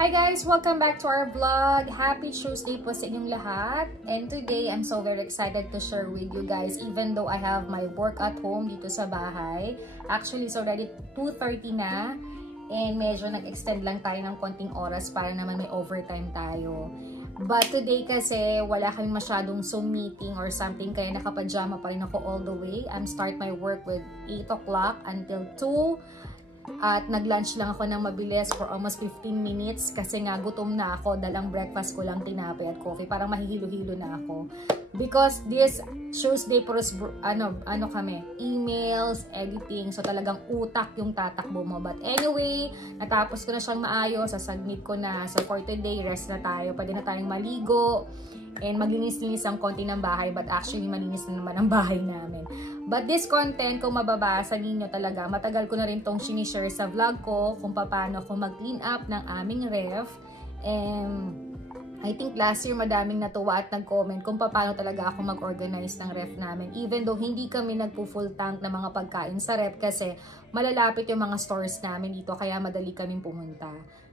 Hi guys! Welcome back to our vlog. Happy Tuesday po sa inyong lahat. And today, I'm so very excited to share with you guys even though I have my work at home dito sa bahay. Actually, it's already 2:30 na. And medyo nag-extend lang tayo ng konting oras para naman may overtime tayo. But today kasi wala kami masyadong Zoom meeting or something kaya nakapajama pa rin ako all the way. I'm start my work with 8 o'clock until 2. At nag-lunch lang ako ng mabilis for almost 15 minutes kasi nga gutom na ako dahil ang breakfast ko lang tinapay at coffee. Parang mahihilo-hilo na ako. Because this Tuesday kami, emails, editing. So talagang utak yung tatakbo mo. But anyway, natapos ko na siyang maayos. Sasubmit ko na. So for today, rest na tayo. Pwede na tayong maligo. And maglinis-linis ang konti ng bahay. But actually, malinis na naman ang bahay namin. But this content, kung mababasa ninyo talaga, matagal ko na rin tong sinishare sa vlog ko kung paano ako mag-clean up ng aming ref. And I think last year madaming natuwa at nag-comment kung paano talaga ako mag-organize ng ref namin. Even though hindi kami nagpo-full tank ng mga pagkain sa ref kasi malalapit yung mga stores namin dito kaya madali kaming pumunta.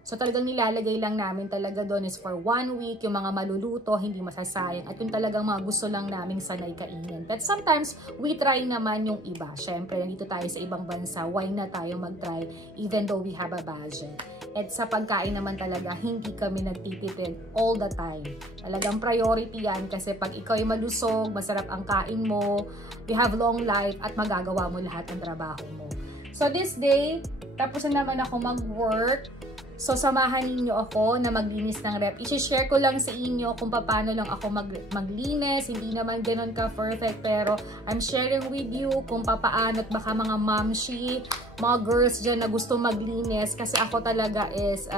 So talagang nilalagay lang namin talaga doon is for 1 week, yung mga maluluto, hindi masasayang. At yung talagang mga gusto lang naming sanay kainin. But sometimes, we try naman yung iba. Syempre, nandito tayo sa ibang bansa, why na tayo mag-try even though we have a budget. At sa pagkain naman talaga, hindi kami nagtitipid all the time. Talagang priority yan kasi pag ikaw ay malusog, masarap ang kain mo, you have long life at magagawa mo lahat ng trabaho mo. So this day, tapos na naman ako mag-work. So, samahan ninyo ako na maglinis ng ref. I-share ko lang sa inyo kung paano lang ako maglinis. Hindi naman ganun ka-perfect. Pero, I'm sharing with you kung paano at baka mga momshi, mga girls dyan na gusto maglinis. Kasi ako talaga is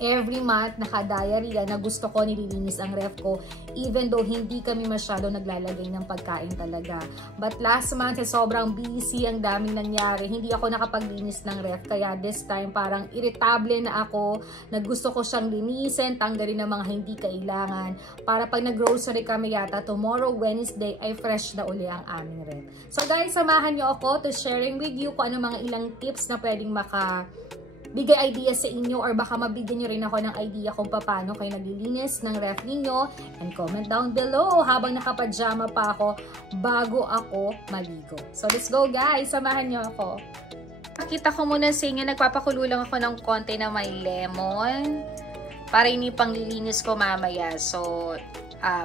every month naka-diary na gusto ko nililinis ang ref ko. Even though hindi kami masyado naglalagay ng pagkain talaga. But last month, sobrang busy, ang daming nangyari. Hindi ako nakapaglinis ng ref. Kaya this time, parang irritable na ako. Gusto ko siyang linisin, tanggalin ng mga hindi kailangan. Para pag nag-grocery kami yata, tomorrow, Wednesday, ay fresh na uli ang aming ref. So guys, samahan niyo ako to sharing with you kung ano mga ilang tips na pwedeng bigay idea sa inyo or baka mabigyan nyo rin ako ng idea kung paano kayo naglilinis ng ref ninyo. And comment down below habang nakapajama pa ako bago ako maligo. So let's go guys! Samahan nyo ako. Pakita ko muna sa inyo, nagpapakulo lang ako ng konti na may lemon para ini panglilinis ko mamaya. So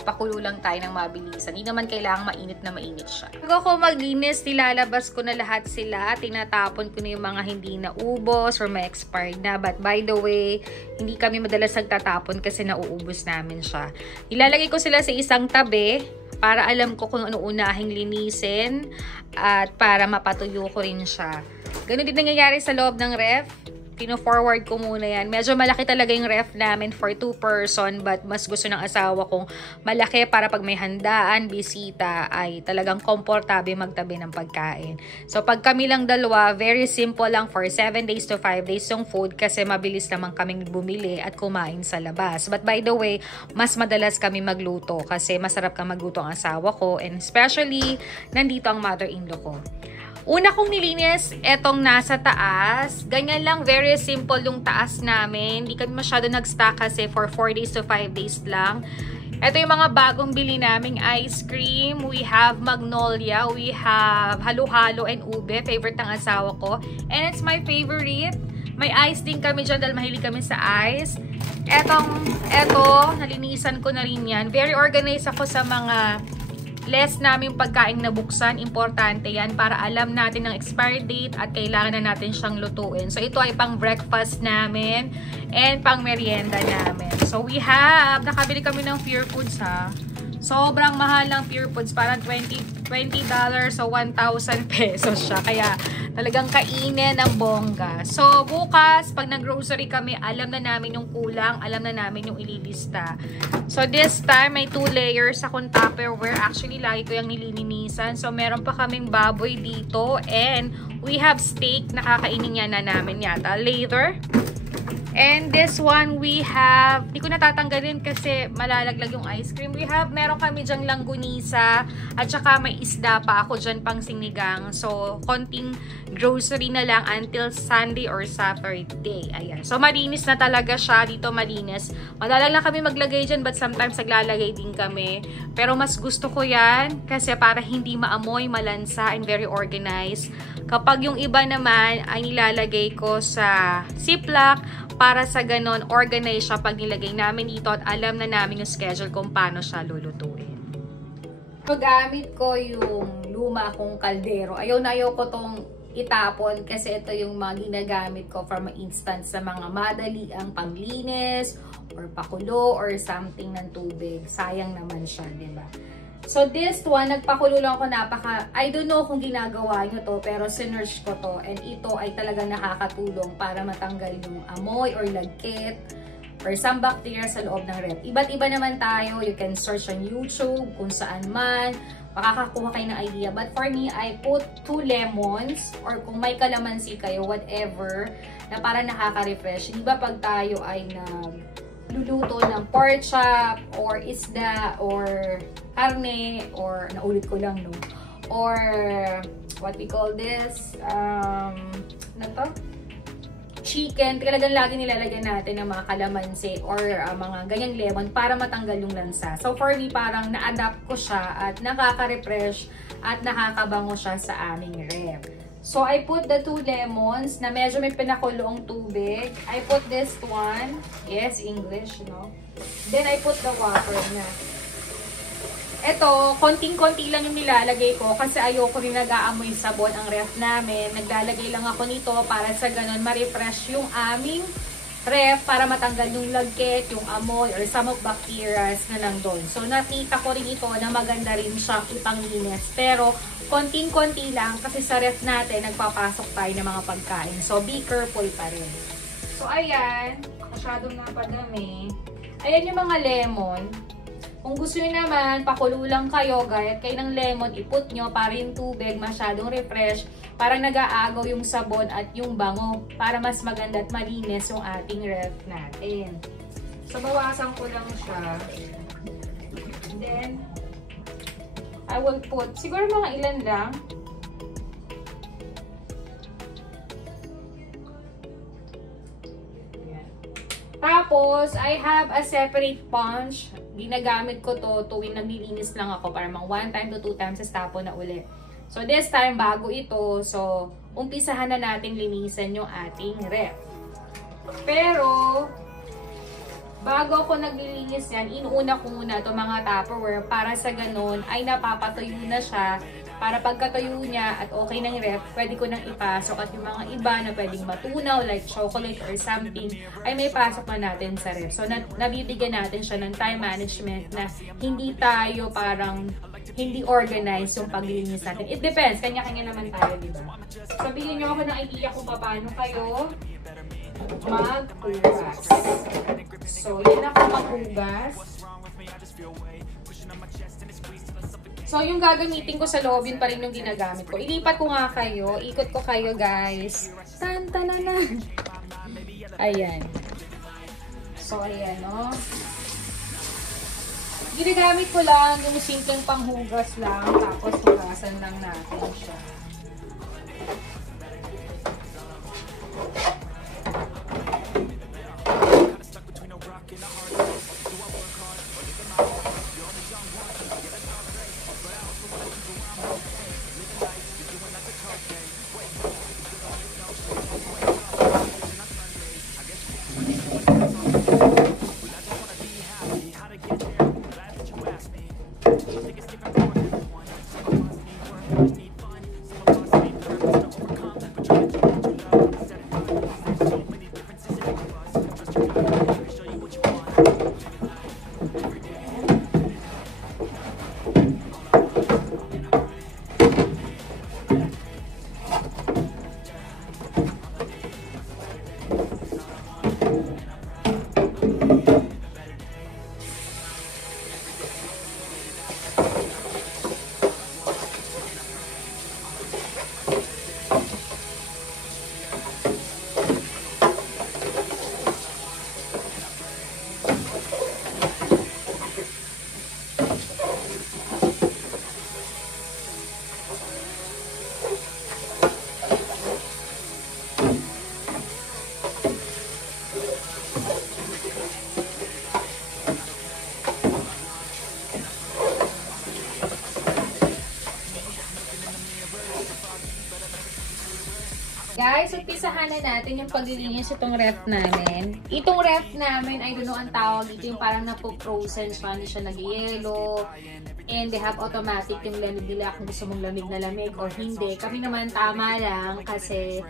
pakulo lang tayo ng mabilisan. Hindi naman kailangang mainit na mainit siya. Bago ako maglinis, nilalabas ko na lahat sila. Tinatapon ko na yung mga hindi na ubos or may expired na. But by the way, hindi kami madalas nagtatapon kasi nauubos namin siya. Nilalagay ko sila sa isang tabi para alam ko kung ano unahing linisin at para mapatuyo ko rin siya. Ganun din nangyayari sa loob ng ref. Pino-forward ko muna yan. Medyo malaki talaga yung ref namin for 2 person but mas gusto ng asawa kong malaki para pag may handaan, bisita, ay talagang komportable magtabi ng pagkain. So pag kami lang dalawa, very simple lang for 7 days to 5 days yung food kasi mabilis naman kaming bumili at kumain sa labas. But by the way, mas madalas kami magluto kasi masarap kang magluto ang asawa ko and especially nandito ang mother-in-law ko. Una kong nilinis, etong nasa taas. Ganyan lang, very simple yung taas namin. Hindi kami masyado nag-stack kasi for 4 days to 5 days lang. Ito yung mga bagong bili naming ice cream. We have Magnolia, we have Halo-Halo and Ube. Favorite ng asawa ko. And it's my favorite. May ice din kami dyan dahil mahilig kami sa ice. Eto, nalinisan ko na rin yan. Very organized ako sa mga less namin pagkain na buksan. Importante yan para alam natin ang expiry date at kailangan na natin siyang lutuin. So, ito ay pang breakfast namin and pang merienda namin. So, nakabili kami ng Pure Foods ha. Sobrang mahal ng Pure Foods. Parang $20 so 1,000 pesos siya. Kaya talagang kainin ng bongga. So bukas, pag nag-grocery kami, alam na namin yung kulang. Alam na namin yung ililista. So this time, may 2 layers akong Tupperware. Actually, lagi ko yung nililinisan. So meron pa kaming baboy dito. And we have steak. Nakakainin niya na namin yata later. And this one, we have, di ko natatanggalin kasi malalaglag yung ice cream. Meron kami dyang langgunisa at saka may isda pa ako dyan pang sinigang. So, konting grocery na lang until Sunday or Saturday. Ayan. So, malinis na talaga siya. Dito malinis. Madalang lang kami maglagay dyan but sometimes naglalagay din kami. Pero mas gusto ko yan kasi para hindi maamoy, malansa, and very organized. Kapag yung iba naman ay nilalagay ko sa Ziploc, para sa ganon, organize siya pag nilagay namin dito at alam na namin yung schedule kung paano siya lulutuin. Gamit ko yung luma kong kaldero. Ayaw ko tong itapon kasi ito yung mga ginagamit ko for ma-instant sa mga madali ang panglinis or pakulo or something ng tubig. Sayang naman siya, diba? So this one, nagpakulo lang ako I don't know kung ginagawa nyo to, pero sinerch ko to. And ito ay talagang nakakatulong para matanggal yung amoy or lagkit or some bacteria sa loob ng ref. Iba't iba naman tayo. You can search on YouTube, kung saan man. Makakakuha kayo ng idea. But for me, I put 2 lemons or kung may kalamansi kayo, whatever, na para nakaka-refresh. Di ba pag tayo ay luluto ng pork chop or isda or karne or naulit ko lang no or what we call this ano to? Chicken, talagang lagi nilalagyan natin ng mga kalamansi or mga ganyang lemon para matanggal yung lansa. So for me parang na-adapt ko siya at nakaka-refresh at nakakabango siya sa aming ref. So, I put the 2 lemons na medyo may pinakulong tubig. I put this one. Yes, English, no? Then, I put the water na. Ito, konting-konti lang yung nilalagay ko kasi ayoko rin nag-aamoy sabon ang ref namin. Naglalagay lang ako nito para sa ganun ma-refresh yung aming ref para matanggal yung lagkit, yung amoy, or some of bacteria na nandun. So, nakita ko rin ito na maganda rin siyang ipanglinis. Pero, konting-konti lang kasi sa ref natin, nagpapasok tayo ng mga pagkain. So, be careful pa rin. So, ayan. Masyadong napadami. Ayan yung mga lemon. Kung gusto nyo naman, pakulo lang kayo, gayat kayo ng lemon, iput nyo para yung tubig masyadong refresh, para nag-aagaw yung sabon at yung bango, para mas maganda at malinis yung ating ref natin. So, bawasan ko lang siya. Then, I will put, siguro mga ilan lang. Tapos, I have a separate sponge. Ginagamit ko to tuwing naglilinis lang ako para mga 1 time to 2 times sa tapon na uli. So, this time, bago ito. So, umpisahan na natin linisan yung ating ref. Pero, bago ako naglilinis yan, inuuna ko muna itong mga Tupperware para sa ganun ay napapatuyo na siya. Para pagkatuyo niya at okay ng ref, pwede ko nang ipasok at yung mga iba na pwedeng matunaw like chocolate or something ay may pasok na natin sa ref. So nabibigyan natin siya ng time management na hindi tayo parang hindi organized yung paglilinis natin. It depends, kanya-kanya naman tayo, di ba? So bigyan niyo ako ng idea kung paano kayo maghugas. So yun ako maghugas. So, yung gagamitin ko sa loob, yun pa rin yung ginagamit ko. Ilipat ko nga kayo. Ikot ko kayo, guys. Tan-tananan. Ayan. So, ayan, no? Ginagamit ko lang yung simpleng panghugas lang. Tapos, hugasan lang natin siya. umpisahan na natin yung paglilinis itong ref namin. Itong ref namin, I don't know ang tawag dito, yung parang napo-frozen siya, hindi siya nag-yellow. And they have automatic yung lamig nila kung gusto mong lamig na lamig or hindi. Kami naman tama lang kasi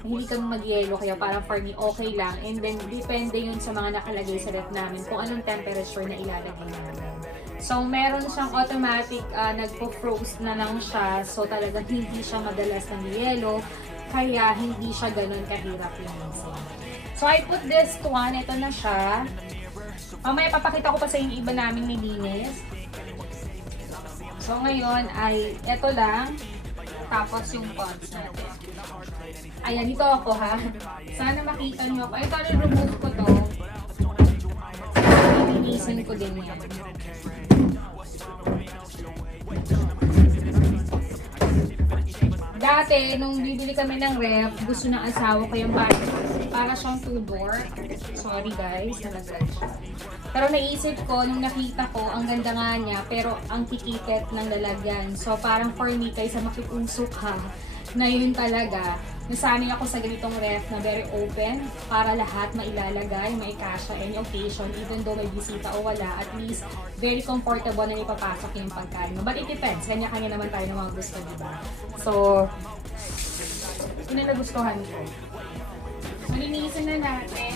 hindi kami mag-yellow kaya parang for me okay lang. And then depende yun sa mga nakalagay sa ref namin kung anong temperature na ilalagay namin. So, meron siyang automatic, nagpo-froze na lang siya. So, talagang hindi siya madalas ng yellow. Kaya, hindi siya ganun kahirap linisin. So, I put this one. Ito na siya. Mamaya, papakita ko pa sa inyo iba namin nilinis. So, ngayon ay ito lang. Tapos, yung pots natin. Ayan, dito ako ha. Sana makita nyo ako. Ito, remove ko to. Linisin ko din yan. Dati, nung bibili kami ng ref, gusto ng asawa ko yung para siyang two-door. Sorry guys, nalagay siya. Pero naisip ko, nung nakita ko, ang ganda nga niya, pero ang tikipet ng lalagyan. So parang for me, kaysa makipusok ha, na yun talaga, nasanay ako sa ganitong ref na very open para lahat mailalagay, maikasya any occasion, even though may bisita o wala, at least very comfortable na ipapasok yung pagkain. But it depends, kanya-kanya naman tayo ng mga gusto, diba? So, yun ang nagustuhan ko. Malinisin na natin.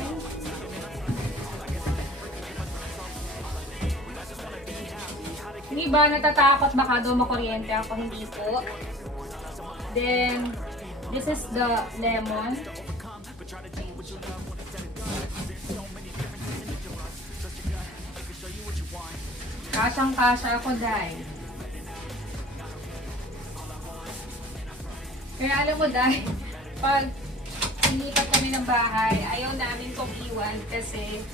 Yung iba natatakot baka daw makuryente ako, hindi po. Then, this is the lemon. Kasyang-kasya ako dahil. Kaya alam mo dahil, pag inipat kami ng bahay, ayaw namin kong iwan kasi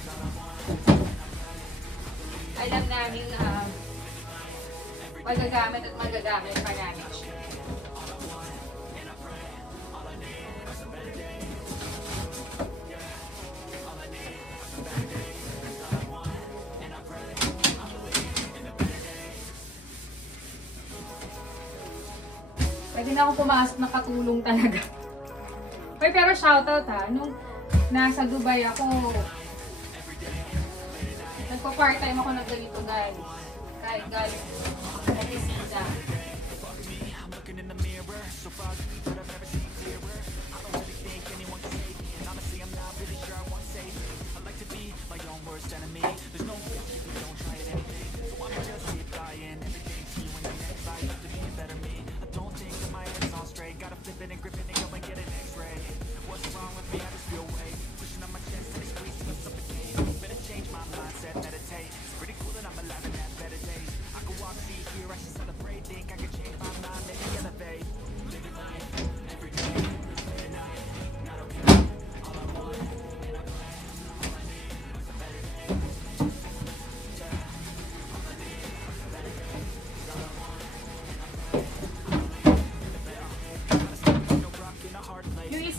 alam namin magagamit at magagamit pa namin siya. Pwede na ako pumasok na katulong talaga. Uy, pero shoutout ha, nung nasa Dubai ako, nagpa-part-time ako ng ganito guys. Kahit guys, opisina.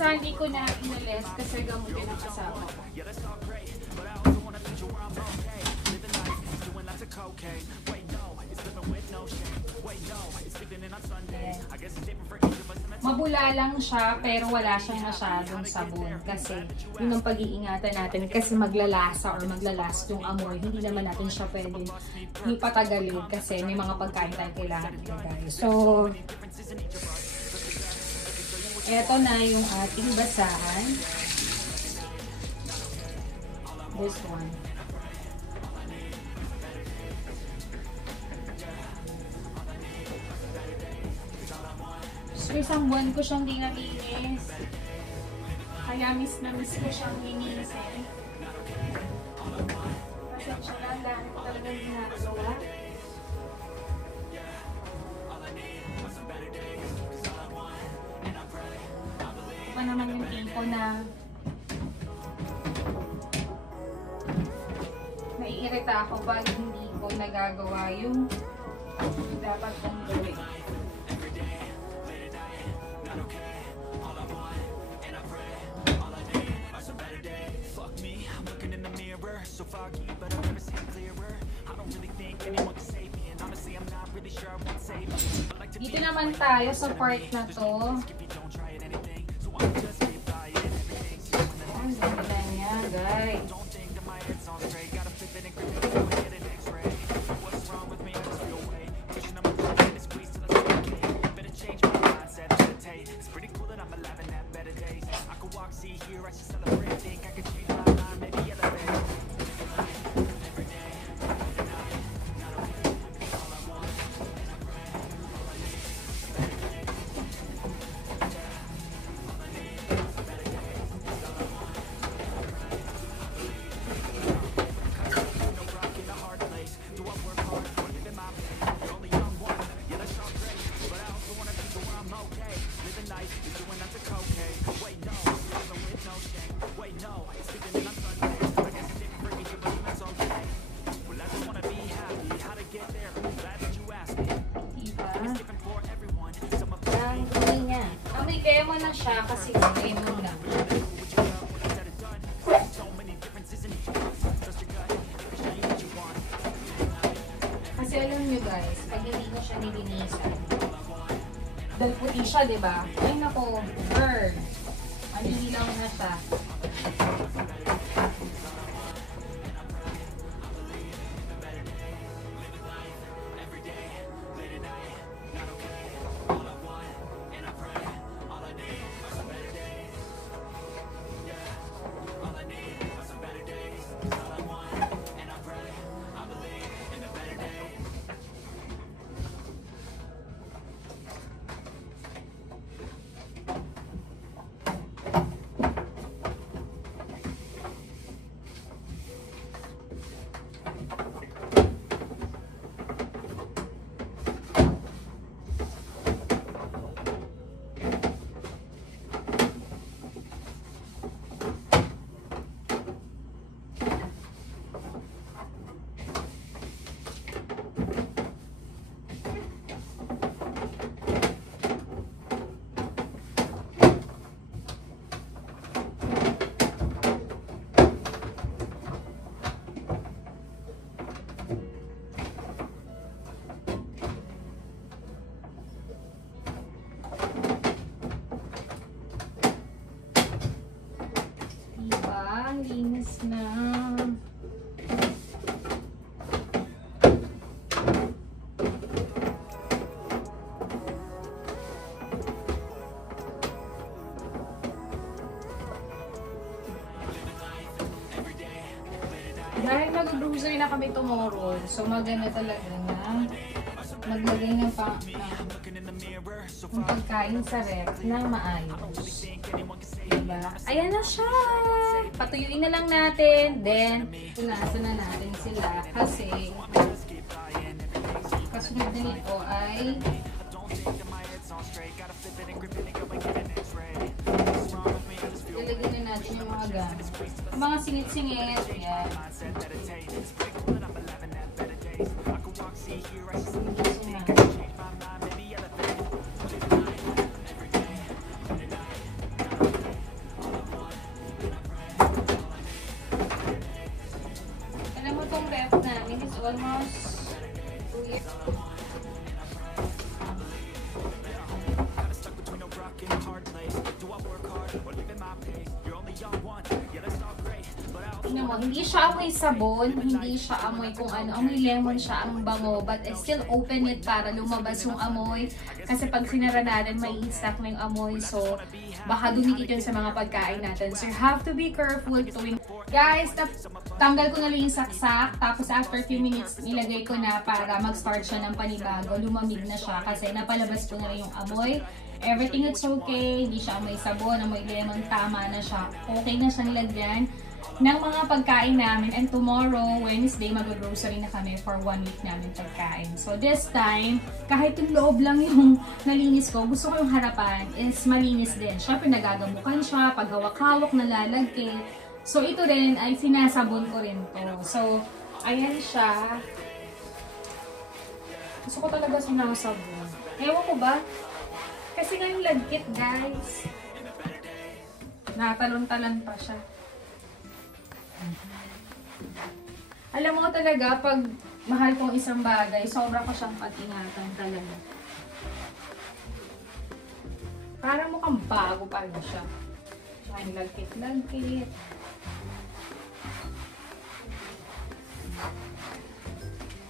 Hindi ko na inalis kasi gamutin ang kasama ko. Mabula lang siya pero wala siyang masyadong sabon kasi yun ang pag-iingatan natin kasi maglalasa or maglalast yung amoy. Hindi naman natin siya pwedeng ipatagalin kasi may mga pagkain tayo kailangan ilagay. So, eto na yung ating basahan. This one. So, isang buwan ko siyang di nalinis. Kaya miss na miss ko siyang linisin. Kasi siya lang dahil ko talagang ginagawa. Pa naman yung tipo na naiirita ako pag hindi ko nagagawa yung dapat kong gawin. Dito naman tayo sa part na to. Ang ganda niya, guys. Lemon na siya kasi lemon lang. Kasi alam nyo guys, pag hindi ko siya nilinisan, dahil puti siya, diba? Ay nako, burn. Manihilaw na siya. Linis na. Dahil mag-grocery na kami tomorrow, so maganda talaga na maglagay ng pagkain sa ref na maayos. Diba? Ayan na siya! Patuyuin na lang natin, then punasan na natin sila kasi kasunod na nito ay lalagyan na natin yung mga gamit. Mga singit-singit, yan. Almost 2 years. Tingnan mo, hindi siya amoy sabon, hindi siya amoy kung ano, amoy lemon siya, ang bango, but I still open it para lumabas yung amoy. Kasi pag sinara natin, may i-stack na yung amoy, so baka dumikit yun sa mga pagkain natin. So you have to be careful tuwing... Guys, tanggal ko na lang yung saksak, tapos after few minutes, nilagay ko na para mag-start siya ng panibago. Lumamig na siya kasi napalabas ko na lang yung amoy. Everything is okay, hindi siya amoy sabon, amoy lemon, tama na siya. Okay na siyang lagyan ng mga pagkain namin. And tomorrow, Wednesday, mag-grocery na kami for 1 week namin pagkain. So this time, kahit yung loob lang yung nalinis ko, gusto ko yung harapan is malinis din. Siyempre, nagagamukan siya, pag hawak-hawak, nalalagkit. So, ito rin ay sinasabon ko rin to. So, ayan siya. Gusto ko talaga sinasabon. Ewan ko ba? Kasi nga yung lagkit, guys. Nakatalon-talon pa siya. Alam mo talaga, pag mahal kong isang bagay, sobra ko siyang patingatan talaga. Parang mukhang bago pa rin siya. Ayan, lagkit-lagkit.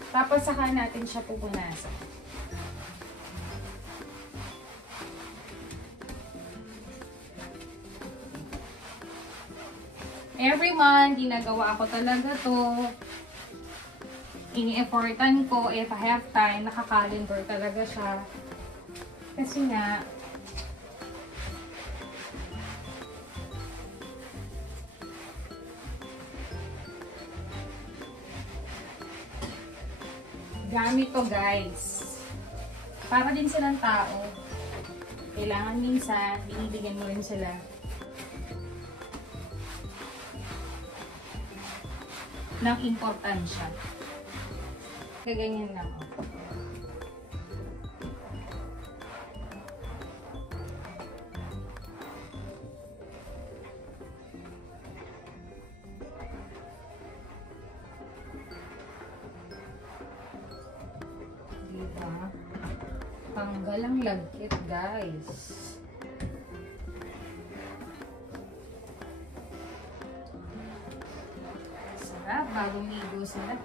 Tapos saka natin siya pupunasan. Every month, ginagawa ko talaga to. Ini-effortan ko. If I have time, naka-calendar talaga siya. Kasi nga, gamit to guys. Para din silang tao. Kailangan minsan, binibigyan mo rin sila. Ng importansya. Kaganyan lang. Diba? Tanggal ang lagkit, guys. Sarap, bagong ligo sila.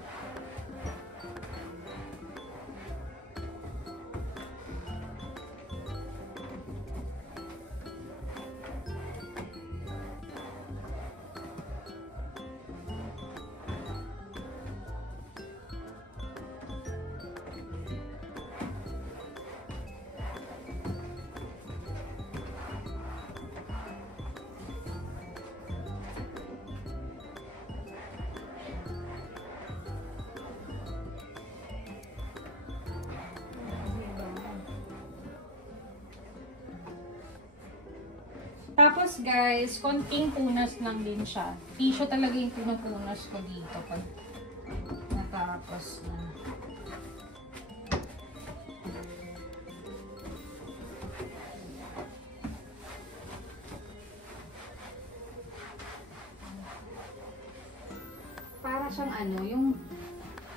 Tapos guys, konting punas lang din siya. Tissue talaga yung pinupunas ko dito pag natapos na. Para siyang ano, yung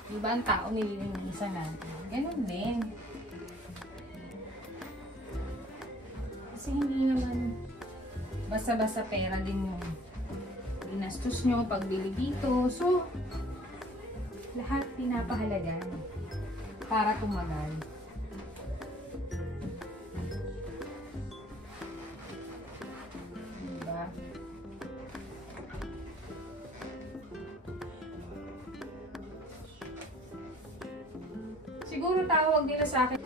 iba ang tao nililinisan natin. Ganun din. Kasi hindi naman basta-basta pera din yung ginastos nyo pagbili dito. So, lahat pinapahalaga para tumagal. Diba? Siguro tawag nila sa akin.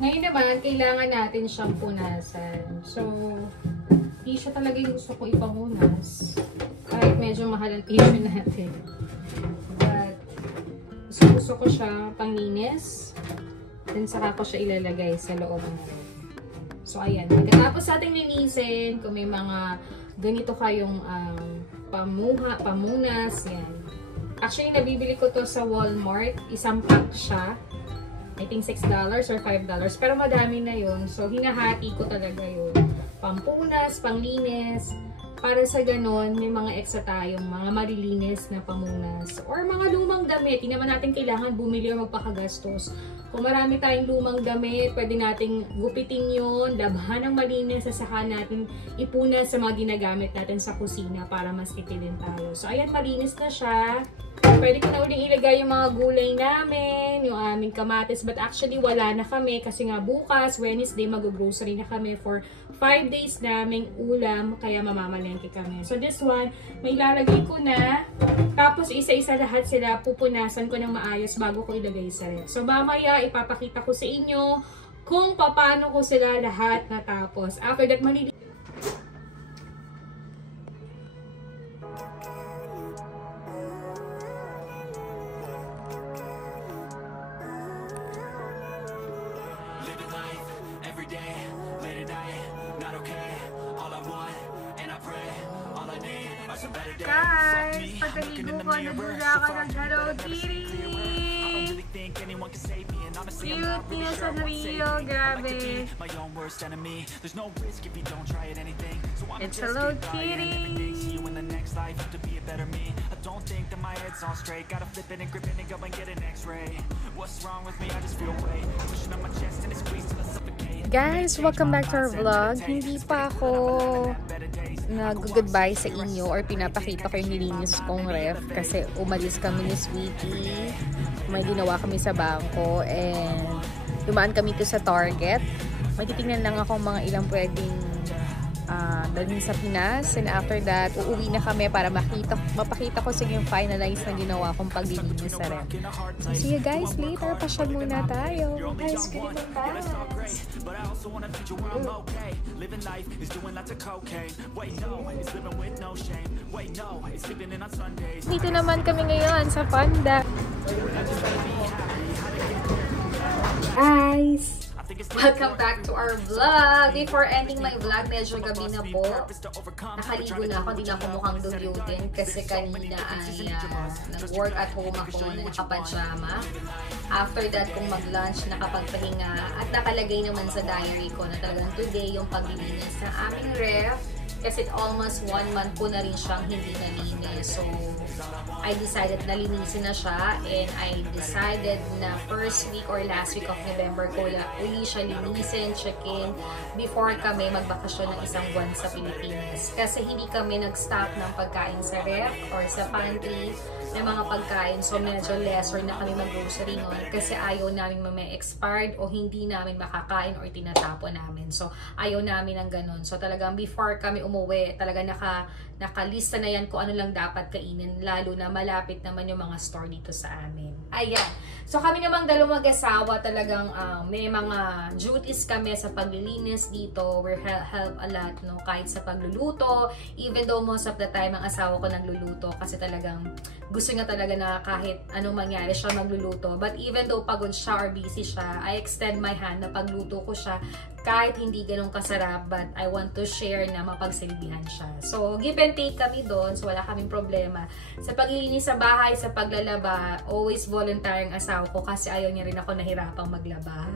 Ngayon naman, kailangan natin siyang punasan. So, tissue talaga yung gusto ko ipamunas. Kahit medyo mahal ang tissue natin. But, gusto ko siya panglinis. Then, saka ko siya ilalagay sa loob. So, ayan. Pagkatapos natin linisin, kung may mga ganito kayong pamunas, yan. Actually, nabibili ko to sa Walmart. Isang pack siya. I think $6 or $5. Pero madami na yun. So, hinahati ko talaga yun. Pampunas, panglinis. Para sa ganon, may mga extra tayong mga malilinis na pamunas. Or mga lumang damit. Hindi naman natin kailangan bumili o magpakagastos. Kung marami tayong lumang damit, pwede nating gupitin yun, labhan ng malinis, sasaka natin ipunas sa mga ginagamit natin sa kusina para mas tipidin tayo. So, ayan, malinis na siya. Pwede ko na uling ilagay yung mga gulay namin, yung aming kamatis. But actually, wala na kami kasi nga bukas, Wednesday, mag-grocery na kami for 5 days naming ulam. Kaya mamamalengke kami. So this one, may ilalagay ko na. Tapos isa-isa lahat sila pupunasan ko ng maayos bago ko ilagay sa ref. So mamaya, ipapakita ko sa inyo kung paano ko sila lahat natapos. After that, nagmula ka ng Hello Kitty! Cute niya sa Rio, grabe! It's Hello Kitty! Don't think that my head's on straight. Gotta flip it and grip it and go and get an x-ray. What's wrong with me? I just feel weight pushing on my chest and it squeezes till I suffocate. Guys, welcome back to our vlog. Hindi pa ako nag-goodbye sa inyo or pinapakita ko yung nilinis kong ref kasi umalis kami ni Sweetie. May ginawa kami sa bangko and dumaan kami to sa Target. May titingnan lang ako mga ilang pwedeng dalhin sa Pinas, and after that uuwi na kami para mapakita ko sa inyo yung finalize na ginawa kong paglilinis sa ref. So see you guys later. Pasyal muna tayo. Guys, good dito naman kami ngayon sa Panda. Guys, welcome back to our vlog. Before ending my vlog, medyo gabi na po. Nakaligo na ako, hindi na ako mukhang dugyutin kasi kanina ay nag-work at home ako na nakapadyama. After that, kung mag-lunch, nakapagpahinga at nakalagay naman sa diary ko na talagang today yung paglilinis ng aming ref. Kasi almost 1 month po na rin siyang hindi nalinis. So, I decided na linisin na siya, and I decided na first week or last week of November ko uli siya linisin, check-in before kami magbakasyon ng 1 buwan sa Pilipinas. Kasi hindi kami nag-stock ng pagkain sa ref or sa pantry ng mga pagkain. So, medyo lesser na kami mag-grocery nun kasi ayaw namin may expired o hindi namin makakain or tinatapon namin. So, ayaw namin ng ganun. So, talagang before kami umuwi, talaga nakalista na yan kung ano lang dapat kainin, lalo na malapit naman yung mga store dito sa amin. Ayan. So, kami namang dalawang mag-asawa talagang may mga duties kami sa paglilinis dito. We help a lot, no? Kahit sa pagluluto, even though most of the time ang asawa ko nagluluto kasi talagang gusto niya talaga na kahit anong mangyari siya magluluto. But even though pagod siya or busy siya, I extend my hand na pagluto ko siya kahit hindi ganun kasarap, but I want to share na mapagsilbihan siya. So, give and take kami doon. So, wala kaming problema. Sa paglilinis sa bahay, sa paglalaba, always voluntary ang asawa ko kasi ayaw niya rin ako nahirapang maglaba.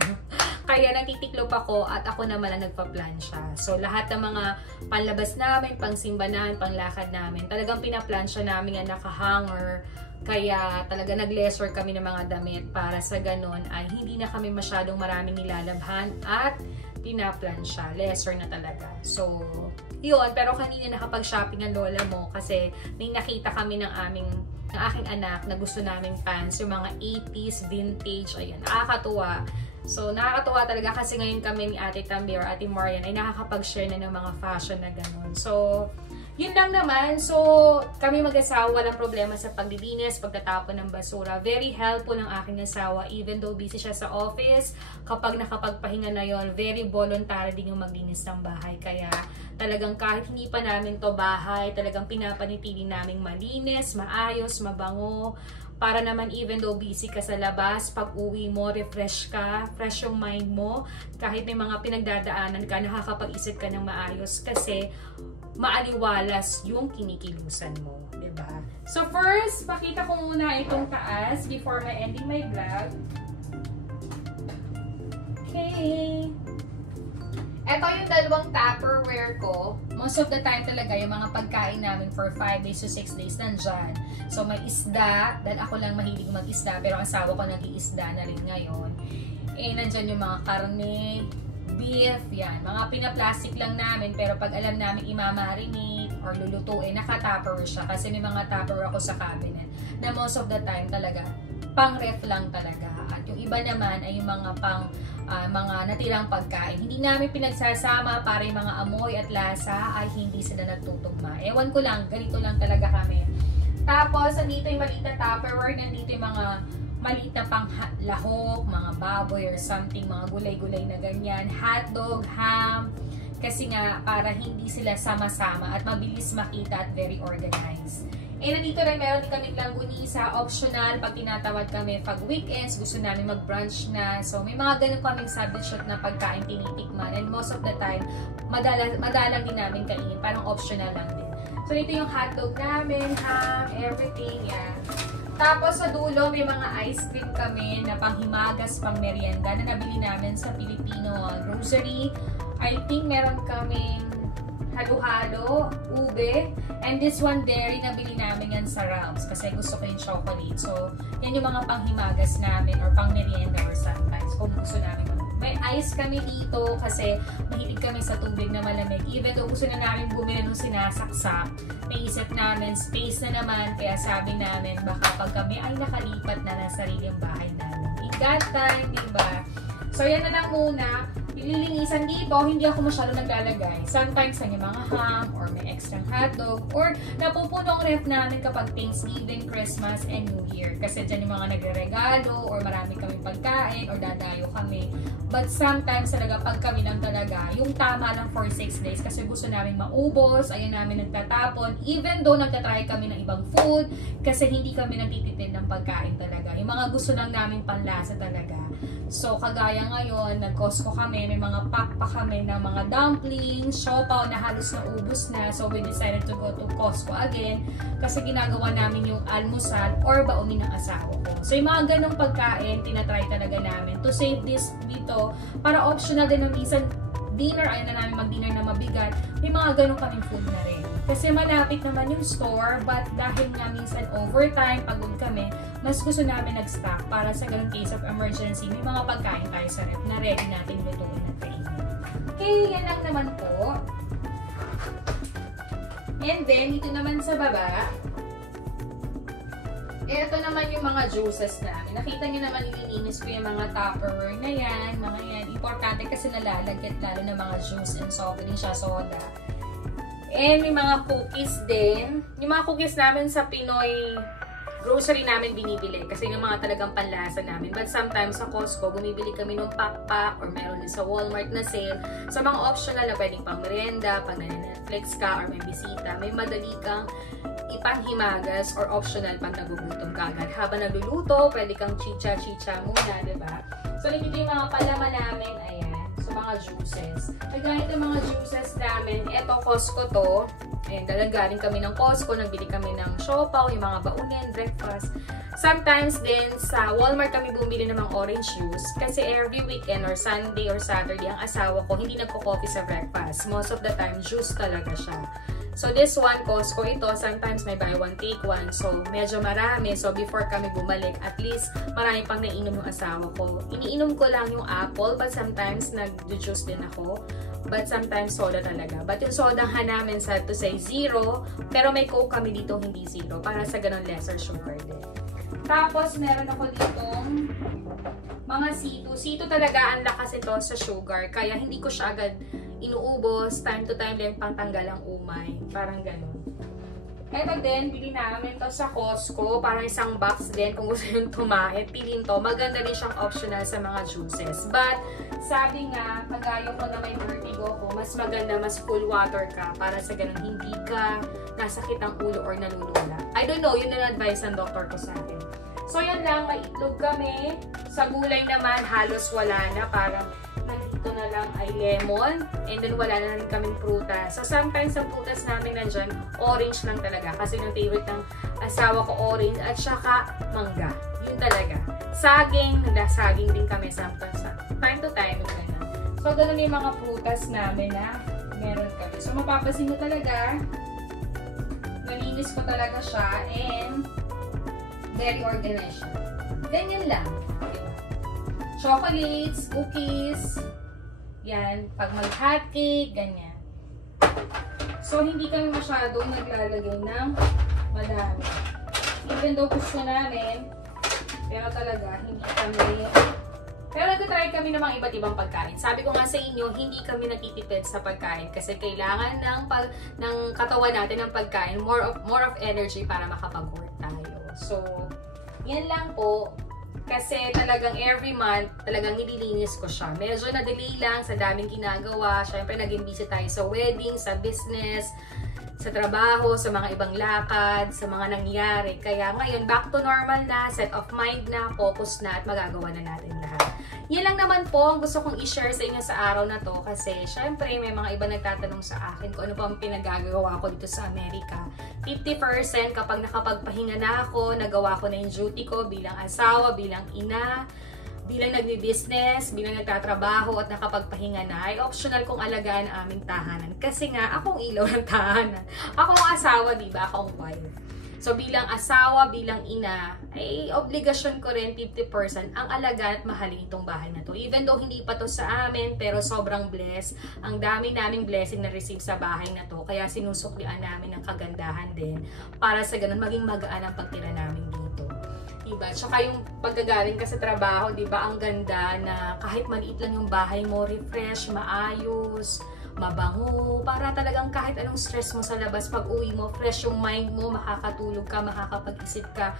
Kaya nagtitiklop ako at ako naman ang nagpa-plan siya. So, lahat ng mga panlabas namin, pangsimbanan, panglakad namin, talagang pinaplan siya namin ang naka-hanger. Kaya talaga nag-lesser kami ng mga damit para sa ganun ay hindi na kami masyadong maraming nilalabhan at pinaplan siya. Lesser na talaga. So, yun. Pero kanina nakapag-shopping ang lola mo kasi may nakita kami ng aking anak na gusto naming pants. Yung mga 80s, vintage. Ayan. Nakakatuwa. So, nakakatuwa talaga kasi ngayon kami ni Ate Tambi or Ate Marian ay nakakapag-share na ng mga fashion na ganun. So, yun lang naman. So, kami mag-asawa, walang problema sa paglilinis, pagtatapon ng basura. Very helpful ang aking asawa, even though busy siya sa office. Kapag nakapagpahinga na yon, very voluntary din yung maglinis ng bahay. Kaya talagang kahit hindi pa namin to bahay, talagang pinapanitili naming malinis, maayos, mabango. Para naman even though busy ka sa labas, pag uwi mo, refresh ka, fresh yung mind mo. Kahit may mga pinagdadaanan ka, nakakapag-isip ka ng maayos kasi maaliwalas yung kinikilusan mo, diba? So first, pakita ko muna itong taas before my ending my vlog. Okay. Ito yung dalawang Tupperware ko. Most of the time talaga, yung mga pagkain namin for 5 days to 6 days nandyan. So may isda, dahil ako lang mahilig mag-isda, pero asawa ko nag-iisda na rin ngayon. Nandyan yung mga karne, beef, yan. Mga pinaplastic lang namin, pero pag alam namin imamarinate or lulutuin, naka-Tupperware siya. Kasi may mga Tupperware ako sa cabinet na most of the time talaga, pang-ref lang talaga. At yung iba naman ay yung mga mga natirang pagkain. Hindi namin pinagsasama para yung mga amoy at lasa ay hindi sila nagtutugma. Ewan ko lang, ganito lang talaga kami. Tapos, nandito yung maliit na Tupperware, nandito yung mga maliit na pang lahok, mga baboy or something, mga gulay-gulay na ganyan, hotdog, ham, kasi nga para hindi sila sama-sama at mabilis makita at very organized. Nandito rin meron din kaming langgunisa, optional pag tinatawad kami pag weekends, gusto namin mag-brunch na. So may mga ganun kaming substitute na pagkain tinitikman, and most of the time madalang din namin kainin, parang optional lang din. So, ito yung hotdog namin, ham, everything, yan. Tapos, sa dulo, may mga ice cream kami na panghimagas, pang merienda na nabili namin sa Filipino grocery. I think meron kaming halo-halo, ube, and this one dairy nabili namin yan sa Ralph's kasi gusto ko yung chocolate. So, yan yung mga panghimagas namin or pang merienda or sometimes kung gusto namin. May ice kami dito kasi mahilig kami sa tubig na malamig. Even though gusto na namin bumili nung sinasaksak, naisip namin, space na naman, kaya sabi namin, baka pag kami ay nakalipat na ng sariling bahay namin. In that time, diba? So, yan na lang muna. Ililinisan dito, hindi ako masyado naglalagay. Sometimes, may mga ham or may extra hotdog or napupuno ang ref namin kapag Thanksgiving, Christmas, and New Year. Kasi dyan yung mga nagre-regalo or marami kami pagkain or dadayo kami. But sometimes talaga pag kami lang talaga, yung tama lang for 6 days kasi gusto namin maubos, ayun namin nagtatapon. Even though nagtatry kami ng ibang food kasi hindi kami nagtitipid ng pagkain talaga. Yung mga gusto lang namin panlasa talaga. So, kagaya ngayon, nag-Costco kami, may mga pack pa kami ng mga dumplings, siopaw na halos naubos na. So, we decided to go to Costco again kasi ginagawa namin yung almusal or baunin ng asawa ko. So, yung mga ganong pagkain, tinatry talaga namin to save this dito para optional din ng minsan dinner, ayaw na namin mag-dinner na mabigat, may mga ganong kaming food na rin. Kasi malapit naman yung store, but dahil nga minsan overtime, pagod kami, mas gusto namin nag-stock para sa ganong case of emergency, may mga pagkain tayo sa ref na ready natin lutuin at kainin. Okay, yan lang naman po. And then, dito naman sa baba, ito naman yung mga juices namin. Nakita nyo naman, ililinis ko yung mga Tupperware na yan. Mga yan. Importante kasi nalalagyan lalo ng mga juice and soft drink siya, soda. And may mga cookies din. Yung mga cookies namin sa Pinoy grocery namin binibili. Kasi yung mga talagang panlasa namin. But sometimes sa Costco, bumibili kami ng pack-pack or meron din sa Walmart na sale. So mga optional na pwedeng pang merienda, pag nane-Netflix ka or may bisita, may madali kang ipanghimagas or optional pag nagugutom ka agad. Habang nagluluto, pwede kang chicha-chicha muna, diba? So, dito yung mga palaman namin, ayan. So, mga juices. Kagaya itong mga juices namin, eto Costco to. Ayan, galing kami ng Costco, nagbili kami ng siopaw, yung mga baunin, breakfast. Sometimes din, sa Walmart kami bumili ng mga orange juice. Kasi every weekend or Sunday or Saturday, ang asawa ko hindi nagko-coffee sa breakfast. Most of the time, juice talaga siya. So, this one, Costco ito, sometimes may buy one, take one. So, medyo marami. So, before kami bumalik, at least marami pang naiinom yung asawa ko. Iniinom ko lang yung apple, but sometimes nag-juice din ako. But sometimes soda talaga. But yung soda namin sa to say zero, pero may Coke kami dito hindi zero para sa ganun lesser sugar din. Tapos, meron ako ditong mga sito. Sito talaga ang lakas ito sa sugar. Kaya hindi ko siya agad inuubos. Time to time lang pangtanggal ang umay. Parang ganun. Ito din, bili namin to sa Costco. Parang isang box din kung gusto yung tumahit. Pilin to. Maganda rin siyang optional sa mga juices. But, sabi nga, kagaya ko na may vertigo ko, mas maganda, mas full water ka para sa ganun hindi ka nasakit ang ulo or nalulula. I don't know, yun na advice ng doktor ko sa akin. So, yun lang, may itlog kami. Sa gulay naman, halos wala na. Parang, nandito na lang ay lemon. And then, wala na rin kaming prutas. So, sometimes, ang prutas namin nandyan, orange lang talaga. Kasi yung favorite ng asawa ko, orange. At saka, mangga. Yun talaga. Saging, naglasaging din kami sometimes. Time to time, yun na. So, ganun yung mga prutas namin na meron kami. So, mapapasin mo talaga, nalinis ko talaga siya, and very organized siya. Ganyan lang. Diba? Chocolates, cookies, yan, pag mag-hot cake, ganyan. So, hindi kami masyadong naglalagay ng madami. Even though gusto namin, pero talaga, hindi kami. Pero nag-try kami ng mga iba't ibang pagkain. Sabi ko nga sa inyo, hindi kami nagtitipid sa pagkain kasi kailangan ng katawan natin ng pagkain, more of energy para makapag-work tayo. So, yan lang po. Kasi talagang every month, talagang nililinis ko siya. Medyo nadali lang sa daming ginagawa. Siyempre, naging busy tayo sa wedding, sa business, sa trabaho, sa mga ibang lakad, sa mga nangyari. Kaya ngayon, back to normal na, set of mind na, focus na, at magagawa na natin lahat. Yan lang naman po ang gusto kong i-share sa inyo sa araw na to kasi syempre may mga iba nagtatanong sa akin kung ano pa ang pinagagawa ko dito sa Amerika. 50% kapag nakapagpahinga na ako, nagawa ko na yung duty ko bilang asawa, bilang ina, bilang nagbi-business, bilang nagtatrabaho at nakapagpahinga na, ay optional kong alagaan ang aming tahanan. Kasi nga, akong ilaw ng tahanan. Ako ang asawa, diba? Ako ang wife. So, bilang asawa, bilang ina, ay obligasyon ko rin 50% ang alagaan at mahalin itong bahay na to. Even though hindi pa to sa amin, pero sobrang blessed. Ang dami naming blessing na receive sa bahay na to. Kaya sinusuklian namin ng kagandahan din para sa ganun maging magaan ang pagtira namin dito. Diba? Tsaka yung paggagaling ka sa trabaho, diba, ang ganda na kahit maliit lang yung bahay mo, refresh, maayos, mabango, para talagang kahit anong stress mo sa labas, pag uwi mo, fresh yung mind mo, makakatulog ka, makakapag-isip ka.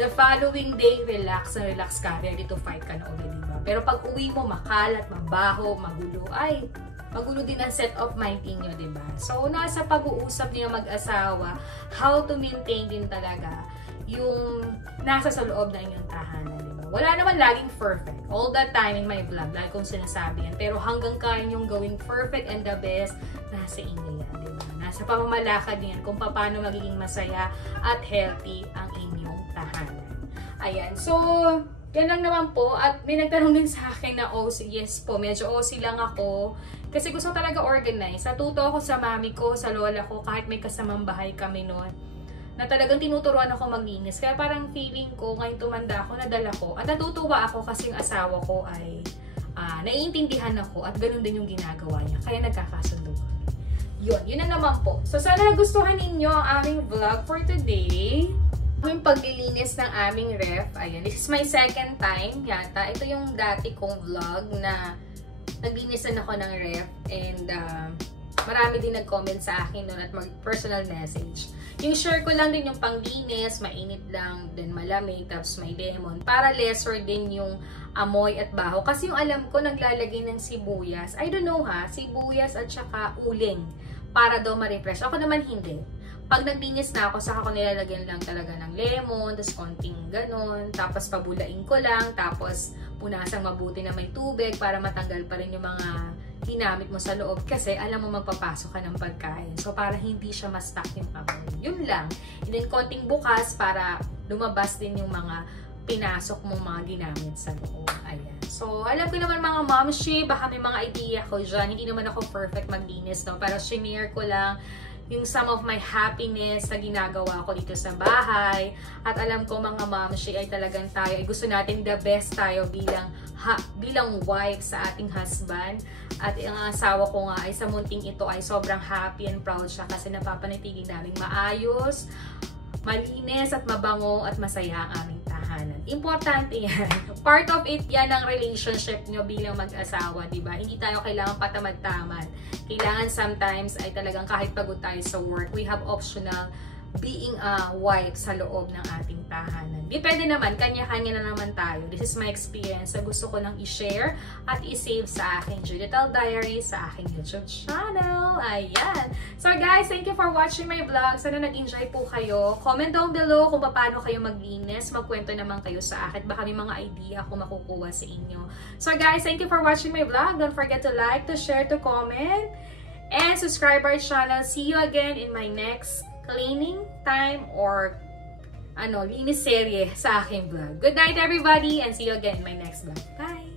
The following day, relax na relax ka, ready to fight ka na ulit, diba? Pero pag uwi mo, makalat, mabaho, magulo, ay, magulo din ang set of mind niyo, diba? So, nasa pag-uusap niyo mag-asawa, how to maintain din talaga yung nasa sa loob na inyong tahanan, diba? Wala naman laging perfect. All that time in my vlog, lagi kong sinasabi yan. Pero hanggang kaya nyong gawing perfect and the best, nasa inyo yan, diba? Nasa pamamalakad yan kung paano magiging masaya at healthy ang inyong tahanan. Ayan. So, yan lang naman po. At may nagtanong din sa akin na OC. Yes po, medyo OC lang ako. Kasi gusto talaga organize. Natuto ako sa mami ko, sa lola ko, kahit may kasamang bahay kami noon, na talagang tinuturuan ako maglinis. Kaya parang feeling ko, ngayon tumanda ako, nadala ko. At natutuwa ako kasi yung asawa ko ay naiintindihan ako at ganun din yung ginagawa niya. Kaya nagkakasundo kami. Yun na naman po. So sana nagustuhan ninyo ang aming vlog for today. Yung paglilinis ng aming ref. Ayan, this is my second time yata. Ito yung dati kong vlog na naglinisan ako ng ref. And marami din nag-comment sa akin noon at mag-personal message. Yung share ko lang din yung panglinis, mainit lang, then malamig, tapos may lemon, para lesser din yung amoy at baho. Kasi yung alam ko, naglalagay ng sibuyas. I don't know ha, sibuyas at saka uling para daw ma-refresh. Ako naman hindi. Pag naglinis na ako, saka ko nilalagyan lang talaga ng lemon, tapos konting ganon, tapos pabulain ko lang, tapos punasang mabuti na may tubig para matanggal pa rin yung mga ginamit mo sa loob kasi alam mo magpapasok ka ng pagkain. So, para hindi siya ma-stuck yung amoy. Yun lang. And then, konting bukas para lumabas din yung mga pinasok mong mga ginamit sa loob. Ayan. So, alam ko naman mga momshi, baka may mga idea ko dyan. Hindi naman ako perfect maglinis, no? Pero share ko lang yung some of my happiness na ginagawa ko dito sa bahay. At alam ko mga momshi ay talagang tayo, ay gusto natin the best tayo bilang wife sa ating husband. At ang asawa ko nga ay sa munting ito ay sobrang happy and proud siya kasi napapanitigin namin maayos, malinis at mabango at masaya ang aming tahanan. Importante yan. Part of it yan ang relationship nyo bilang mag-asawa, diba? Hindi tayo kailangan patamad-tamad. Kailangan sometimes ay talagang kahit pagod tayo sa work, we have optional being a wife sa loob ng ating tahanan. Depende naman, kanya-kanya na naman tayo. This is my experience na gusto ko lang i-share at i-save sa aking Digital Diary, sa aking YouTube channel. Ayan. So guys, thank you for watching my vlog. Sana nag-enjoy po kayo. Comment down below kung paano kayo maglinis. Magkwento naman kayo sa akin. Baka may mga idea ako makukuha sa inyo. So guys, thank you for watching my vlog. Don't forget to like, to share, to comment, and subscribe our channel. See you again in my next cleaning time or linis serye sa aking vlog. Good night everybody and see you again in my next vlog. Bye!